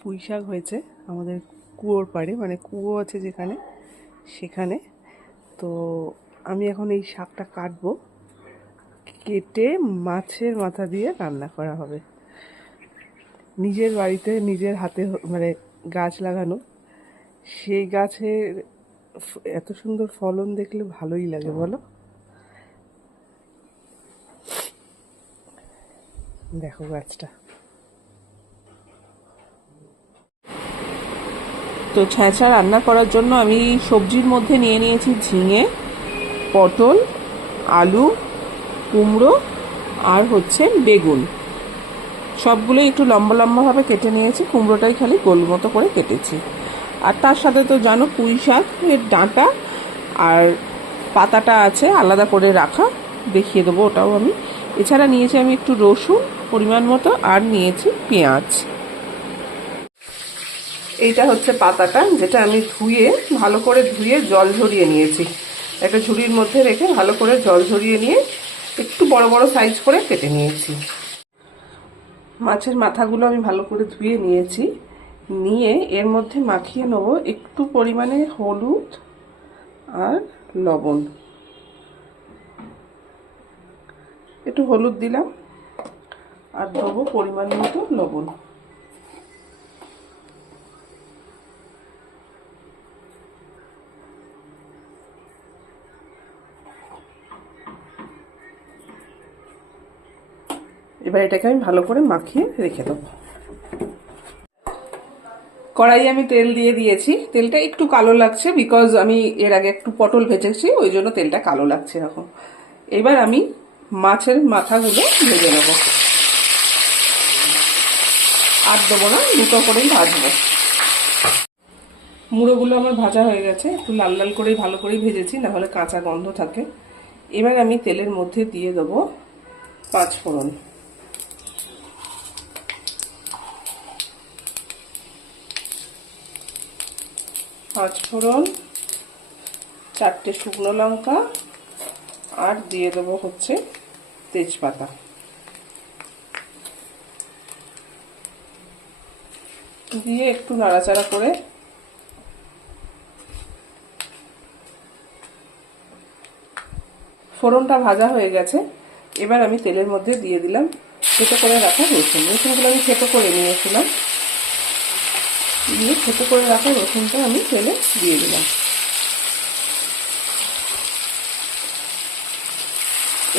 পুঁই শাক হয়েছে আমাদের কুয়োর পাড়ে, মানে কুয়ো আছে যেখানে সেখানে। তো আমি এখন এই শাকটা কাটবো, কেটে মাছের মাথা দিয়ে রান্না করা হবে। নিজের বাড়িতে নিজের হাতে মানে গাছ লাগানো, সেই গাছের এত সুন্দর ফলন দেখলে ভালোই লাগে বলো। দেখো গাছটা। তো ছ্যাঁচা রান্না করার জন্য আমি সবজির মধ্যে নিয়ে নিয়েছি ঝিঙে, পটল, আলু, কুমড়ো আর হচ্ছে বেগুন। সবগুলোই একটু লম্বা লম্বাভাবে কেটে নিয়েছি, কুমড়োটাই খালি গোল মতো করে কেটেছি। আর তার সাথে তো জানো পুঁই শাকের ডাঁটা আর পাতাটা আছে আলাদা করে রাখা, দেখিয়ে দেবো ওটাও আমি। এছাড়া নিয়েছি আমি একটু রসুন পরিমাণ মতো, আর নিয়েছি পেঁয়াজ। এইটা হচ্ছে পাতাটা, যেটা আমি ধুয়ে ভালো করে জল ঝরিয়ে নিয়েছি। একটা ঝুড়ির মধ্যে রেখে ভালো করে জল ঝরিয়ে নিয়ে একটু বড় বড় সাইজ করে কেটে নিয়েছি। মাছের মাথাগুলো আমি ভালো করে ধুয়ে নিয়েছি, নিয়ে এর মধ্যে মাখিয়ে নেব একটু পরিমাণে হলুদ আর লবণ। একটু হলুদ দিলাম আর দেবো পরিমাণ মতো লবণ। এবার এটাকে আমি ভালো করে মাখিয়ে রেখে দেবো। কড়াই আমি তেল দিয়ে দিয়েছি, তেলটা একটু কালো লাগছে বিকজ আমি এর আগে একটু পটল ভেজেছি, ওই জন্য তেলটা কালো লাগছে এরকম। এবার আমি মাছের মাথাগুলো ভেজে নেব, আর দেবো না, দুটো করেই ভাজবো। মুড়োগুলো আমার ভাজা হয়ে গেছে, একটু লাল লাল করেই ভালো করেই ভেজেছি, না হলে কাঁচা গন্ধ থাকে। এবার আমি তেলের মধ্যে দিয়ে দেবো 5 ফোড়ন। পাঁচ ফোড়ন, 4টে শুকনো লঙ্কা, আর দিয়ে দেবো হচ্ছে তেজপাতা। দিয়ে একটু নাড়াচাড়া করে ফোড়নটা ভাজা হয়ে গেছে। এবার আমি তেলের মধ্যে দিয়ে দিলাম থেতো করে রাখা রসুনগুলো আমি থেতো করে নিয়েছিলাম, দিয়ে থেতো করে রাখা রসুনটা আমি তেলে দিয়ে দিলাম।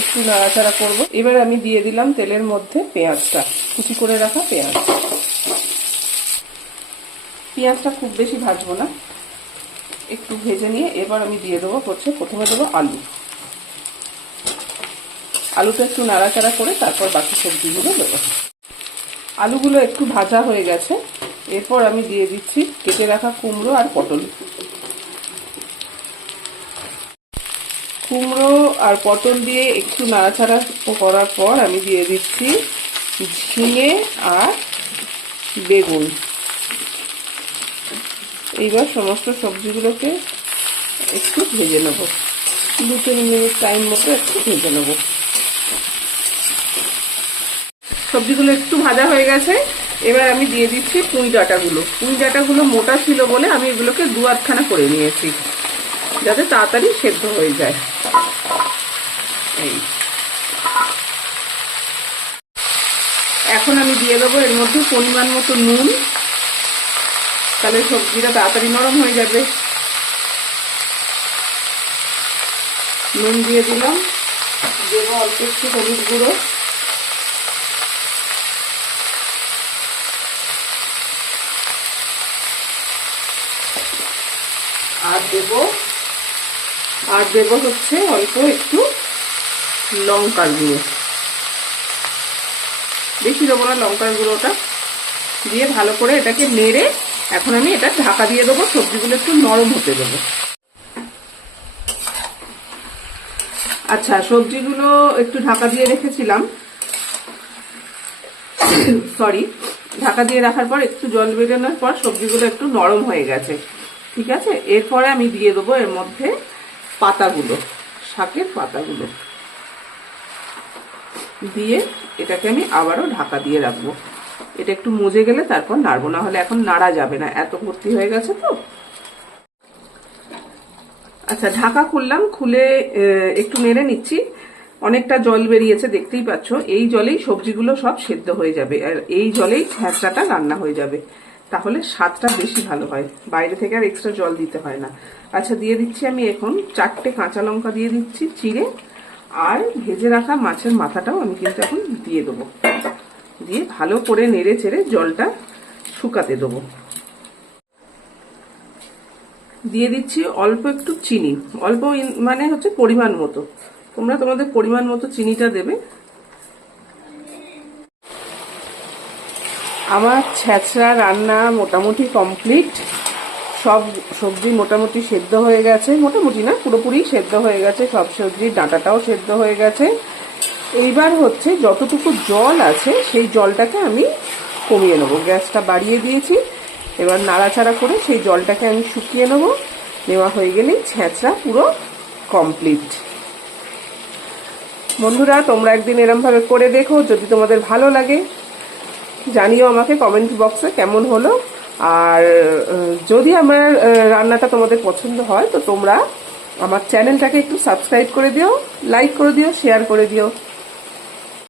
একটু নাড়াচাড়া করব। এবার আমি দিয়ে দিলাম তেলের মধ্যে পেঁয়াজটা, কুচি করে রাখা পেঁয়াজ। পেঁয়াজটা খুব বেশি ভাজবো না, একটু ভেজে নিয়ে এবার আমি দিয়ে দেবো হচ্ছে, প্রথমে দেবো আলু। আলুটা একটু নাড়াচাড়া করে তারপর বাকি সবজিগুলো দেবো। আলুগুলো একটু ভাজা হয়ে গেছে, এরপর আমি দিয়ে দিচ্ছি কেটে রাখা কুমড়ো আর পটল। কুমড়ো আর পটল দিয়ে একটু নাড়াচাড়া করার পর আমি দিয়ে দিচ্ছি ঝিঙে আর বেগুন। এইবার সমস্ত সবজিগুলোকে একটু ভেজে নেব, 2-3 মিনিট টাইম মতো একটু ভেজে নেব। সবজিগুলো একটু ভাজা হয়ে গেছে, এবার আমি দিয়ে দিচ্ছি পুঁই ডাঁটাগুলো। পুঁই ডাঁটাগুলো মোটা ছিল বলে আমি এগুলোকে 2-8খানা করে নিয়েছি, যাতে তাড়াতাড়ি সেদ্ধ হয়ে যায়। এই এখন আমি দিয়ে দেবো এর মধ্যে পরিমাণ মতো নুন, তাহলে সবজিটা তাড়াতাড়ি নরম হয়ে যাবে। নুন দিয়ে দিলাম, দেবো অল্প একটু হলুদ গুঁড়ো, আর দেবো হচ্ছে অল্প একটু লঙ্কার গুঁড়ো, বেশি দেবো না লঙ্কার গুঁড়োটা। দিয়ে ভালো করে এটাকে নেড়ে এখন আমি এটা ঢাকা দিয়ে দেবো, সবজিগুলো একটু নরম হতে দেবো। আচ্ছা, সবজিগুলো একটু ঢাকা দিয়ে রেখেছিলাম, সরি, ঢাকা দিয়ে রাখার পর একটু জল বেরোনোর পর সবজিগুলো একটু নরম হয়ে গেছে। ঠিক আছে, এরপরে আমি দিয়ে দেবো এর মধ্যে পাতাগুলো, শাকের পাতাগুলো দিয়ে এটাকে আমি আবারও ঢাকা দিয়ে রাখবো। এটা একটু মজে গেলে তারপর নাড়বো, না হলে এখন নাড়া যাবে না, এত ভর্তি হয়ে গেছে তো। আচ্ছা, ঢাকা খুললাম, খুলে একটু নেড়ে নিচ্ছি। অনেকটা জল বেরিয়েছে দেখতেই পাচ্ছ। এই জলেই সবজিগুলো সব সেদ্ধ হয়ে যাবে, আর এই জলেই ছ্যাঁচড়াটা রান্না হয়ে যাবে, তাহলে স্বাদটা বেশি ভালো হয়, বাইরে থেকে আর এক্সট্রা জল দিতে হয় না। আচ্ছা, দিয়ে দিচ্ছি আমি এখন 4টে কাঁচা লঙ্কা দিয়ে দিচ্ছি চিড়ে, আর ভেজে রাখা মাছের মাথাটাও আমি কিন্তু এখন দিয়ে দেবো। দিয়ে ভালো করে নেড়ে চেড়ে জলটা শুকাতে দেবো। দিয়ে দিচ্ছি অল্প একটু চিনি, অল্প মানে হচ্ছে পরিমাণ মতো, তোমরা তোমাদের পরিমাণ মতো চিনিটা দেবে। আমার ছ্যাঁচড়া রান্না মোটামুটি কমপ্লিট, সব সবজি মোটামুটি সেদ্ধ হয়ে গেছে, মোটামুটি না পুরোপুরি সেদ্ধ হয়ে গেছে, সব সবজির ডাঁটাটাও সেদ্ধ হয়ে গেছে। এইবার হচ্ছে যতটুকু জল আছে সেই জলটাকে আমি কমিয়ে নেবো, গ্যাসটা বাড়িয়ে দিয়েছি। এবার নাড়াচাড়া করে সেই জলটাকে আমি শুকিয়ে নেবো, নেওয়া হয়ে গেলেই ছ্যাঁচড়া পুরো কমপ্লিট। বন্ধুরা, তোমরা একদিন এরমভাবে করে দেখো, যদি তোমাদের ভালো লাগে জানিও আমাকে কমেন্ট বক্সে কেমন হলো। আর যদি আমার রান্নাটা তোমাদের পছন্দ হয় তো তোমরা আমার চ্যানেলটাকে একটু সাবস্ক্রাইব করে দিও, লাইক করে দিও, শেয়ার করে দিও।